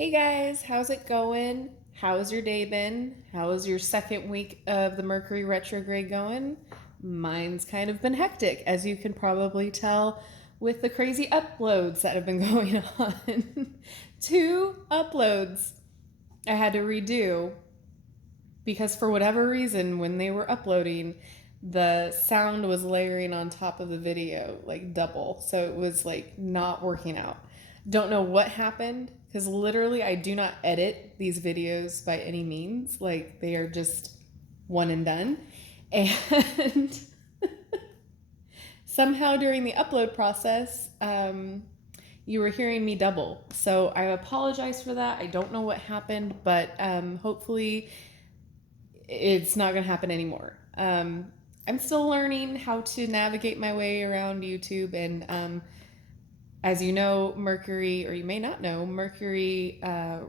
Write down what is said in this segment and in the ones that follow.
Hey guys, how's it going? How's your day been? How's your second week of the Mercury retrograde going? Mine's kind of been hectic, as you can probably tell with the crazy uploads that have been going on. Two uploads I had to redo because for whatever reason, when they were uploading, the sound was layering on top of the video, like double. So it was like not working out. Don't know what happened because literally I do not edit these videos by any means. Like they are just one and done. And somehow during the upload process, you were hearing me double. So I apologize for that. I don't know what happened, but hopefully it's not going to happen anymore. I'm still learning how to navigate my way around YouTube. And as you know, Mercury, or you may not know, Mercury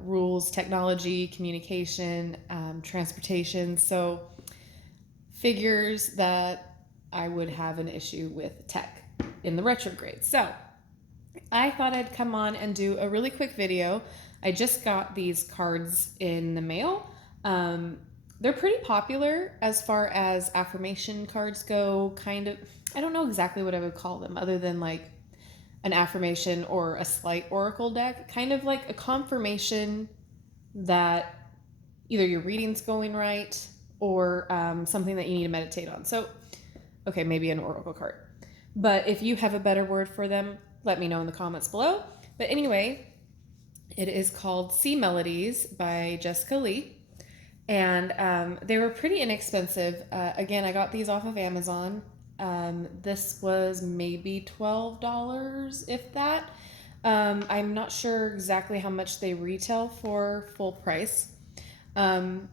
rules technology, communication, transportation. So figures that I would have an issue with tech in the retrograde. So I thought I'd come on and do a really quick video. I just got these cards in the mail. They're pretty popular as far as affirmation cards go, kind of. I don't know exactly what I would call them other than like an affirmation or a slight oracle deck, kind of like a confirmation that either your reading's going right or something that you need to meditate on. So, okay, maybe an oracle card. But if you have a better word for them, let me know in the comments below. But anyway, it is called Sea Melodies by Jessica Lee. And they were pretty inexpensive. Again, I got these off of Amazon. This was maybe $12, if that. I'm not sure exactly how much they retail for full price. But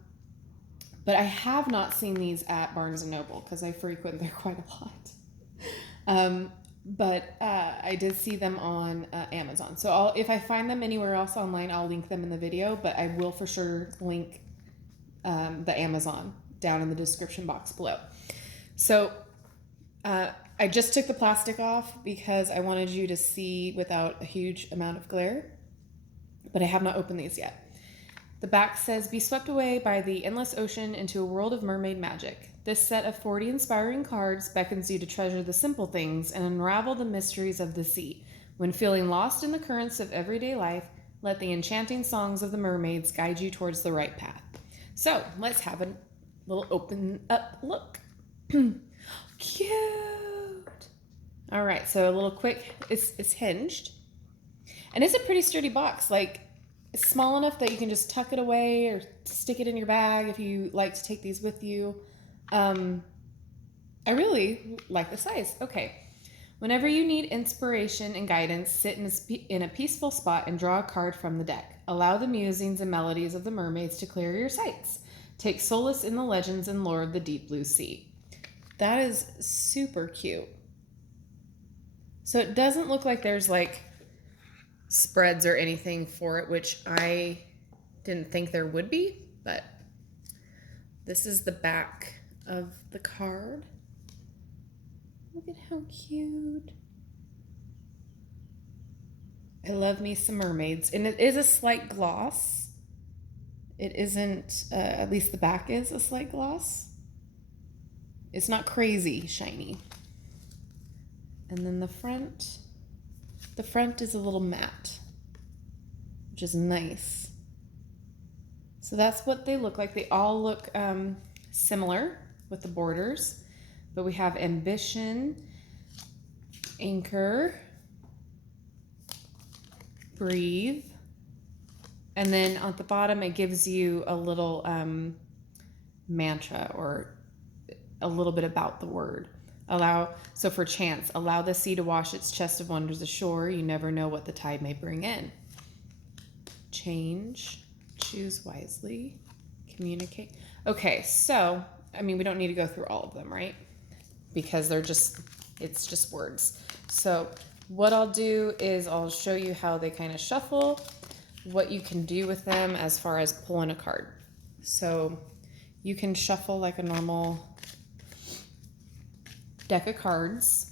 I have not seen these at Barnes & Noble because I frequent there quite a lot. But I did see them on Amazon. So if I find them anywhere else online, I'll link them in the video, but I will for sure link the Amazon down in the description box below. So I just took the plastic off because I wanted you to see without a huge amount of glare, but I have not opened these yet. The back says, be swept away by the endless ocean into a world of mermaid magic. This set of 40 inspiring cards beckons you to treasure the simple things and unravel the mysteries of the sea. When feeling lost in the currents of everyday life, let the enchanting songs of the mermaids guide you towards the right path. So let's have a little open up look. Cute. All right, so a little quick, it's hinged. And it's a pretty sturdy box. Like, it's small enough that you can just tuck it away or stick it in your bag if you like to take these with you. I really like the size. Okay. Whenever you need inspiration and guidance, sit in a peaceful spot and draw a card from the deck. Allow the musings and melodies of the mermaids to clear your sights. Take solace in the legends and lore of the deep blue sea. That is super cute. So it doesn't look like there's like spreads or anything for it, which I didn't think there would be, but this is the back of the card. Look at how cute. I love me some mermaids, and it is a slight gloss. It isn't, at least the back is a slight gloss. It's not crazy shiny. And then the front is a little matte, which is nice. So that's what they look like. They all look similar with the borders, but we have ambition, anchor, breathe, and then at the bottom it gives you a little mantra or a little bit about the word. So for chance, allow the sea to wash its chest of wonders ashore. You never know what the tide may bring in. Change, choose wisely, communicate. Okay, so, I mean, we don't need to go through all of them, right? Because it's just words. So what I'll do is I'll show you how they kind of shuffle, what you can do with them as far as pulling a card. So you can shuffle like a normal deck of cards.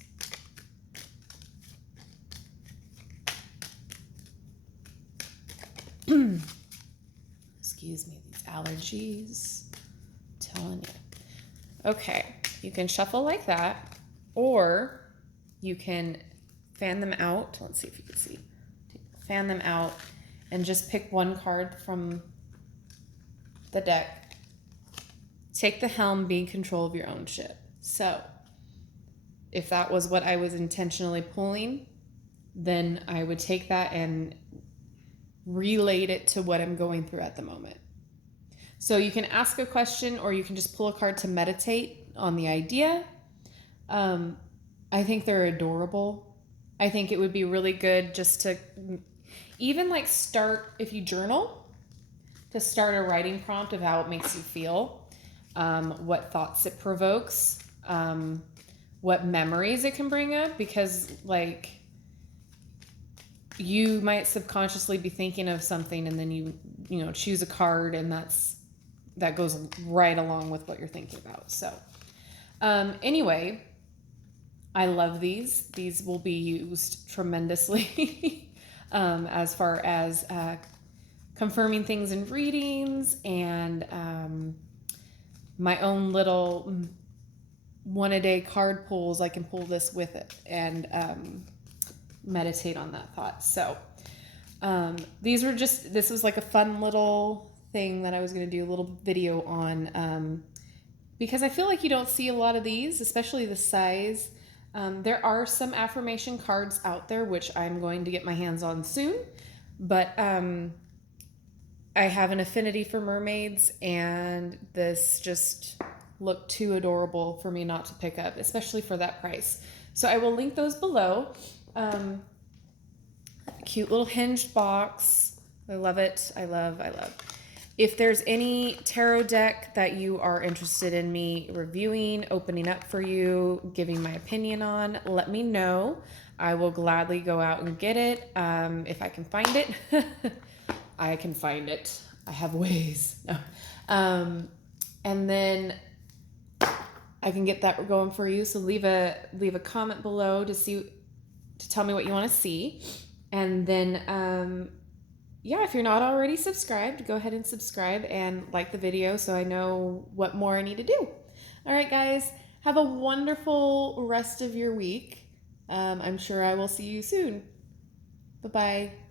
Excuse me, these allergies. Telling you. Okay, you can shuffle like that, or you can fan them out. Let's see if you can see. Fan them out and just pick one card from the deck. Take the helm, be in control of your own ship. So, if that was what I was intentionally pulling, then I would take that and relate it to what I'm going through at the moment. So you can ask a question or you can just pull a card to meditate on the idea. I think they're adorable. I think it would be really good just to even like start, if you journal, to start a writing prompt of how it makes you feel, what thoughts it provokes, what memories it can bring up, because like you might subconsciously be thinking of something and then you know, choose a card and that goes right along with what you're thinking about. So anyway, I love these. These will be used tremendously as far as confirming things in readings and my own little one-a-day card pulls. I can pull this with it and meditate on that thought. So this was like a fun little thing that I was going to do a little video on because I feel like you don't see a lot of these, especially the size. There are some affirmation cards out there, which I'm going to get my hands on soon, but I have an affinity for mermaids, and this just looked too adorable for me not to pick up, especially for that price. So I will link those below. Cute little hinged box. I love it. I love. If there's any tarot deck that you are interested in me reviewing, opening up for you, giving my opinion on, let me know. I will gladly go out and get it. If I can find it, I can find it. I have ways. No. And then I can get that going for you. So leave a comment below to tell me what you want to see. And then, yeah, if you're not already subscribed, go ahead and subscribe and like the video so I know what more I need to do. All right, guys, have a wonderful rest of your week. I'm sure I will see you soon. Bye-bye.